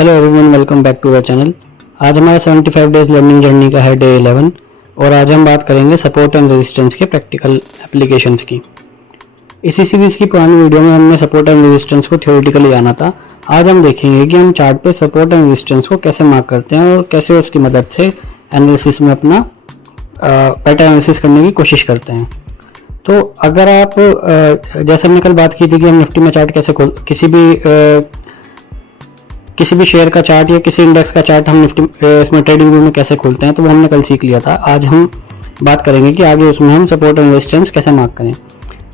Hello everyone, welcome back to the channel. आज हमारा 75 days learning journey का है डे 11 और आज हम बात करेंगे सपोर्ट एंड रेजिस्टेंस के प्रैक्टिकल एप्लीकेशंस की। इसी सीरीज़ की पुरानी वीडियो में हमने सपोर्ट एंड रेजिस्टेंस को थ्योरेटिकली जाना था। आज हम देखेंगे कि हम चार्ट पे सपोर्ट एंड रेजिस्टेंस को कैसे मार्क करते हैं और कैसे उसकी मदद से एनालिसिस में अपना पैटर्न एनालिसिस करने की कोशिश करते हैं। तो अगर आप जैसे हमने कल बात की थी कि हम निफ्टी में चार्ट कैसे किसी भी शेयर का चार्ट या किसी इंडेक्स का चार्ट हम निफ्टी इसमें ट्रेडिंग व्यू में कैसे खोलते हैं, तो वो हमने कल सीख लिया था। आज हम बात करेंगे कि आगे उसमें हम सपोर्ट एंड रेजिस्टेंस कैसे मार्क करें।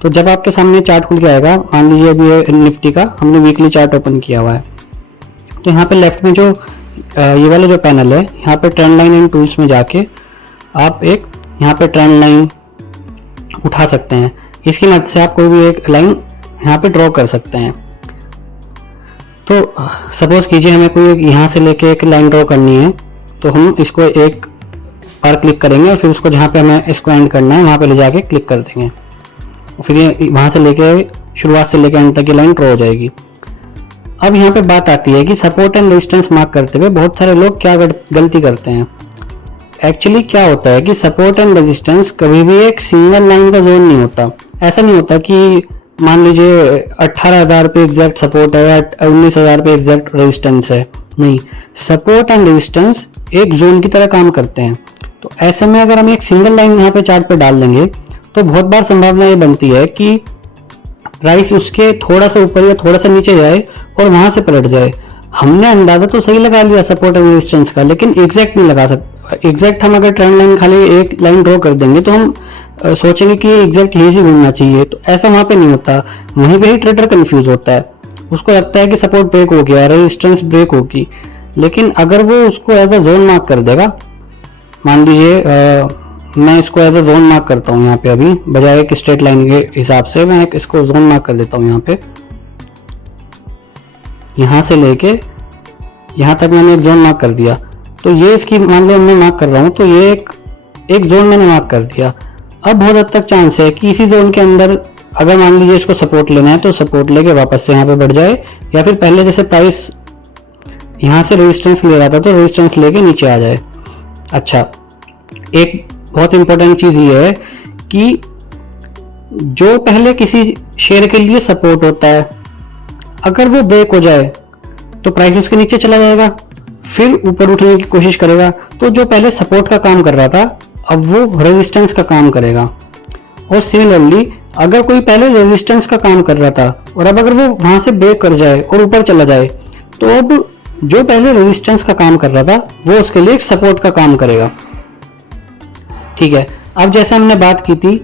तो जब आपके सामने चार्ट खुल के आएगा, मान लीजिए अभी ये निफ्टी का हमने वीकली चार्ट ओपन किया हुआ है, तो यहाँ पे लेफ्ट में जो ये वाला जो पैनल है, यहाँ पे ट्रेंड लाइन एंड टूल्स में जाके आप एक यहाँ पे ट्रेंड लाइन उठा सकते हैं। इसकी मदद से आप कोई भी एक लाइन यहाँ पे ड्रॉ कर सकते हैं। तो सपोज कीजिए हमें कोई यहाँ से लेके एक लाइन ड्रॉ करनी है, तो हम इसको एक बार क्लिक करेंगे और फिर उसको जहाँ पे हमें इसको एंड करना है वहाँ पे ले जाके क्लिक कर देंगे और फिर ये वहाँ से लेके शुरुआत से लेके एंड तक ये लाइन ड्रॉ हो जाएगी। अब यहाँ पे बात आती है कि सपोर्ट एंड रेजिस्टेंस मार्क करते हुए बहुत सारे लोग क्या गलती करते हैं। एक्चुअली क्या होता है कि सपोर्ट एंड रेजिस्टेंस कभी भी एक सिंगल लाइन का जोन नहीं होता। ऐसा नहीं होता कि मान लीजिए 18,000 पे एग्जैक्ट सपोर्ट है या 19,000 पे एग्जैक्ट रेजिस्टेंस है। नहीं, सपोर्ट एंड रेजिस्टेंस एक जोन की तरह काम करते हैं। तो ऐसे में अगर हम एक सिंगल लाइन यहाँ पे चार्ट पे डाल देंगे तो बहुत बार संभावना ये बनती है कि प्राइस उसके थोड़ा सा ऊपर या थोड़ा सा नीचे जाए और वहां से पलट जाए। हमने अंदाजा तो सही लगा लिया सपोर्ट एंड रेजिस्टेंस का, लेकिन एग्जैक्ट नहीं लगा सकते। एग्जैक्ट हम अगर ट्रेंड लाइन खाली एक लाइन ड्रॉ कर देंगे तो हम सोचेंगे कि एग्जैक्ट यही से घूमना चाहिए, तो ऐसा वहां पे नहीं होता। वहीं पे ही ट्रेडर कंफ्यूज होता है, उसको लगता है कि सपोर्ट ब्रेक हो गया, रेजिस्टेंस ब्रेक होगी, लेकिन अगर वो उसको एज अ जोन मार्क कर देगा, मान लीजिए मैं इसको एज अ जोन मार्क करता हूँ यहाँ पे, अभी बजाय एक स्ट्रेट लाइन के हिसाब से मैं इसको जोन मार्क कर देता हूँ। यहाँ पे यहाँ से लेके यहाँ तक मैंने एक जोन मार्क कर दिया, तो ये इसकी मान लो मैं मार्क कर रहा हूँ, तो ये एक जोन मैंने मार्क कर दिया। अब बहुत हद तक चांस है कि इसी जोन के अंदर अगर मान लीजिए इसको सपोर्ट लेना है तो सपोर्ट लेके वापस से यहाँ पे बढ़ जाए, या फिर पहले जैसे प्राइस यहाँ से रेजिस्टेंस ले रहा था तो रेजिस्टेंस लेके नीचे आ जाए। अच्छा, एक बहुत इंपॉर्टेंट चीज ये है कि जो पहले किसी शेयर के लिए सपोर्ट होता है, अगर वो ब्रेक हो जाए तो प्राइस उसके नीचे चला जाएगा, फिर ऊपर उठने की कोशिश करेगा। तो जो पहले सपोर्ट का काम कर रहा था अब वो रेजिस्टेंस का काम करेगा। और सिमिलरली अगर कोई पहले रेजिस्टेंस का काम कर रहा था और अब अगर वो वहां से ब्रेक कर जाए और ऊपर चला जाए, तो अब जो पहले रेजिस्टेंस का काम कर रहा था वो उसके लिए एक सपोर्ट का काम करेगा। ठीक है, अब जैसे हमने बात की थी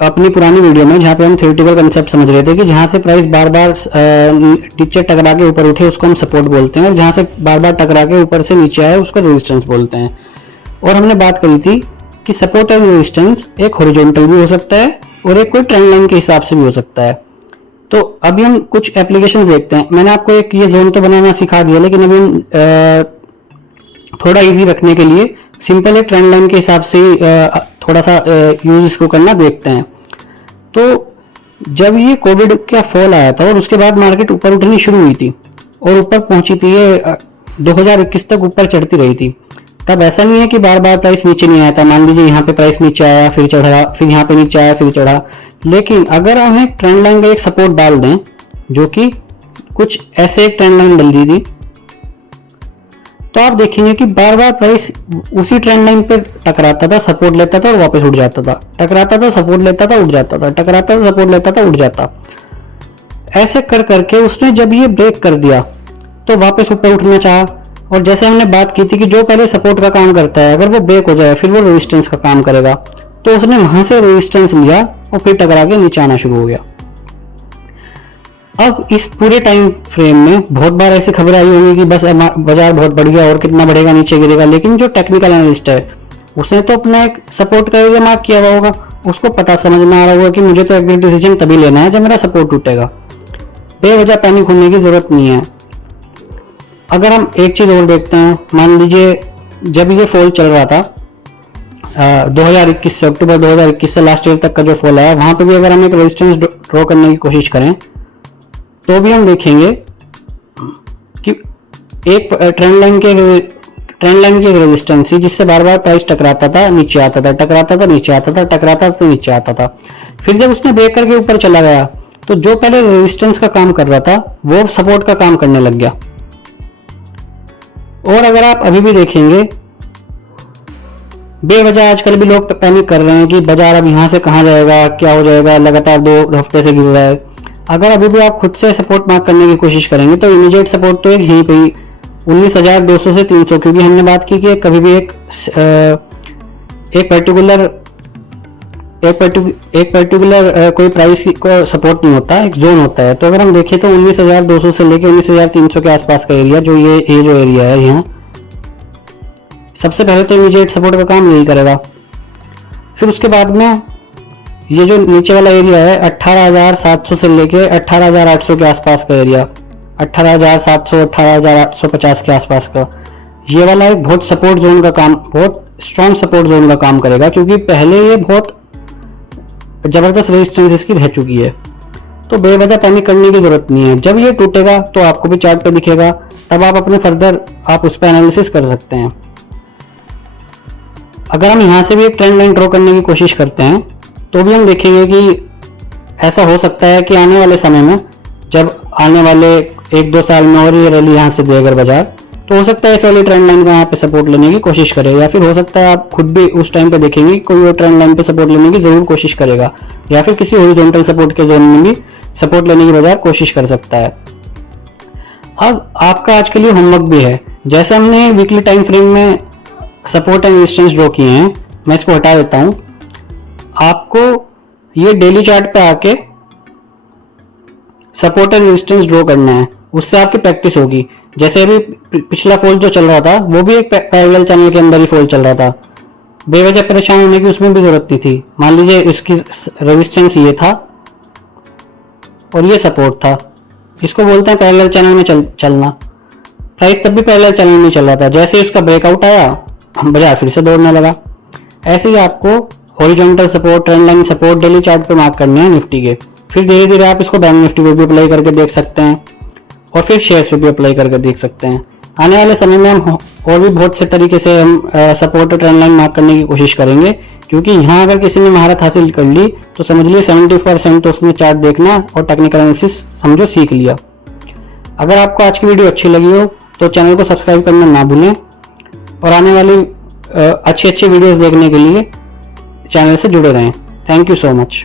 अपनी पुरानी वीडियो में, जहाँ पे हम थ्योरेटिकल कंसेप्ट समझ रहे थे कि जहाँ से प्राइस बार बार नीचे टकरा के ऊपर उठे उसको हम सपोर्ट बोलते हैं, और जहाँ से बार बार टकरा के ऊपर से नीचे आए उसको रेजिस्टेंस बोलते हैं। और हमने बात करी थी कि सपोर्ट एंड रेजिस्टेंस एक हॉरिजॉन्टल भी हो सकता है और एक कोई ट्रेंड लाइन के हिसाब से भी हो सकता है। तो अभी हम कुछ एप्लीकेशंस देखते हैं। मैंने आपको एक ये जोन तो बनाना सिखा दिया, लेकिन अभी हम थोड़ा इजी रखने के लिए सिंपल एक ट्रेंड लाइन के हिसाब से थोड़ा सा यूज इसको करना देखते हैं। तो जब ये कोविड का फॉल आया था और उसके बाद मार्केट ऊपर उठनी शुरू हुई थी और ऊपर पहुंची थी, ये 2021 तक ऊपर चढ़ती रही थी, तब ऐसा नहीं है कि बार बार प्राइस नीचे नहीं आया था। मान लीजिए यहाँ पे प्राइस नीचे आया फिर चढ़ा, फिर यहाँ पे नीचे आया फिर चढ़ा। लेकिन अगर हम एक ट्रेंड लाइन का एक सपोर्ट डाल दें, जो कि कुछ ऐसे एक ट्रेंड लाइन डाल दी थी, तो आप देखेंगे कि बार बार प्राइस उसी ट्रेंड लाइन पे टकराता था, सपोर्ट लेता था और वापस उठ जाता था, टकराता था, सपोर्ट लेता था, उठ जाता था, टकराता था, सपोर्ट लेता था, उठ जाता। ऐसे कर करके उसने जब ये ब्रेक कर दिया तो वापस ऊपर उठना चाहा, और जैसे हमने बात की थी कि जो पहले सपोर्ट का काम करता है अगर वो ब्रेक हो जाए फिर वो रेजिस्टेंस का काम करेगा, तो उसने वहां से रेजिस्टेंस लिया और फिर टकरा के नीचे आना शुरू हो गया। अब इस पूरे टाइम फ्रेम में बहुत बार ऐसी खबर आई होंगी कि बस बाजार बहुत बढ़ गया और कितना बढ़ेगा, नीचे गिरेगा, लेकिन जो टेक्निकल एनालिस्ट है उसने तो अपना एक सपोर्ट का एरिया मार्क किया हुआ होगा, उसको पता समझ में आ रहा होगा कि मुझे तो एग्जैक्ट डिसीजन तभी लेना है जब मेरा सपोर्ट टूटेगा। बेवजह पैनिक होने की जरूरत नहीं है। अगर हम एक चीज और देखते हैं, मान लीजिए जब ये फॉल चल रहा था 2021 से अक्टूबर 2021 से लास्ट ईयर तक का जो फॉल है, वहां पे भी अगर हम एक रेजिस्टेंस ड्रॉ करने की कोशिश करें तो भी हम देखेंगे कि एक ट्रेंड लाइन की एक रेजिस्टेंस थी जिससे बार बार प्राइस टकराता था, नीचे आता था, टकराता था, नीचे आता था, टकराता था, नीचे आता था। फिर जब उसने ब्रेक करके ऊपर चला गया तो जो पहले रेजिस्टेंस का काम कर रहा था वो सपोर्ट का काम करने लग गया। और अगर आप अभी भी देखेंगे, बेवजह आजकल भी लोग पैनिक कर रहे हैं कि बाजार अब यहां से कहां जाएगा, क्या हो जाएगा, लगातार 2 हफ्ते से गिर रहा है। अगर अभी भी आप खुद से सपोर्ट मार्क करने की कोशिश करेंगे तो इमीडिएट सपोर्ट तो एक यहीं पे 19,200 से 300, क्योंकि हमने बात की कि कभी भी एक पर्टिकुलर कोई प्राइस को सपोर्ट नहीं होता, एक जोन होता है। तो अगर हम देखें तो 19,200 से लेकर 19,300 के आसपास का एरिया, जो ये जो एरिया है यहाँ, सबसे पहले तो इमीडिएट सपोर्ट का काम यही करेगा। फिर उसके बाद में ये जो नीचे वाला एरिया है 18,700 से लेके 18,800 के आसपास का एरिया, 18,700 18,850 के आसपास का, ये वाला एक बहुत सपोर्ट जोन का काम, बहुत स्ट्रॉन्ग सपोर्ट जोन का काम करेगा, क्योंकि पहले ये बहुत जबरदस्त रेजिस्टेंस इसकी रह चुकी है। तो बेवजह पैनिक करने की जरूरत नहीं है। जब ये टूटेगा तो आपको भी चार्ट पे दिखेगा, तब आप अपने फर्दर आप उस पर एनालिसिस कर सकते हैं। अगर हम यहाँ से भी एक ट्रेंड लाइन ड्रॉ करने की कोशिश करते हैं तो भी हम देखेंगे कि ऐसा हो सकता है कि आने वाले समय में, जब आने वाले 1-2 साल में और ये रैली यहाँ से देगा बाजार, तो हो सकता है इस वाली ट्रेंड लाइन का यहाँ पे सपोर्ट लेने की कोशिश करे, या फिर हो सकता है आप खुद भी उस टाइम पे देखेंगे कोई और ट्रेंड लाइन पे सपोर्ट लेने की जरूर कोशिश करेगा, या फिर किसी हॉरिजॉन्टल सपोर्ट के जोन में भी सपोर्ट लेने की बाजार कोशिश कर सकता है। अब आपका आज के लिए होमवर्क भी है, जैसे हमने वीकली टाइम फ्रेम में सपोर्ट एंड रेजिस्टेंस ड्रॉ किए हैं, मैं इसको हटा देता हूं। आपको ये डेली चार्ट पे आके सपोर्ट एंड रेजिस्टेंस ड्रॉ करना है, उससे आपकी प्रैक्टिस होगी। जैसे अभी पिछला फॉल जो चल रहा था वो भी एक पैरेलल चैनल के अंदर ही फॉल चल रहा था, बेवजह परेशान होने की उसमें भी जरूरत नहीं थी। मान लीजिए इसकी रेजिस्टेंस ये था और ये सपोर्ट था, इसको बोलते हैं पैरेलल चैनल में चलना। प्राइस तब भी पैरेलल चैनल में चल रहा था, जैसे इसका ब्रेकआउट आया बाजार फिर से दौड़ने लगा। ऐसे ही आपको horizontal support, trend line support daily chart पे मार्क करने हैं निफ्टी के। फिर धीरे धीरे आप इसको बैंक निफ्टी पे भी अप्लाई करके देख सकते हैं और फिर शेयर्स पे भी अप्लाई करके देख सकते हैं। आने वाले समय में हम और भी बहुत से तरीके से हम सपोर्ट और ट्रेंड लाइन मार्क करने की कोशिश करेंगे, क्योंकि यहाँ अगर किसी ने महारत हासिल कर ली तो समझ लिए 70% तो उसने चार्ट देखना और टेक्निकल एनालिसिस समझो सीख लिया। अगर आपको आज की वीडियो अच्छी लगी हो तो चैनल को सब्सक्राइब करना ना भूलें, और आने वाली अच्छी वीडियोस देखने के लिए चैनल से जुड़े रहें। Thank you so much.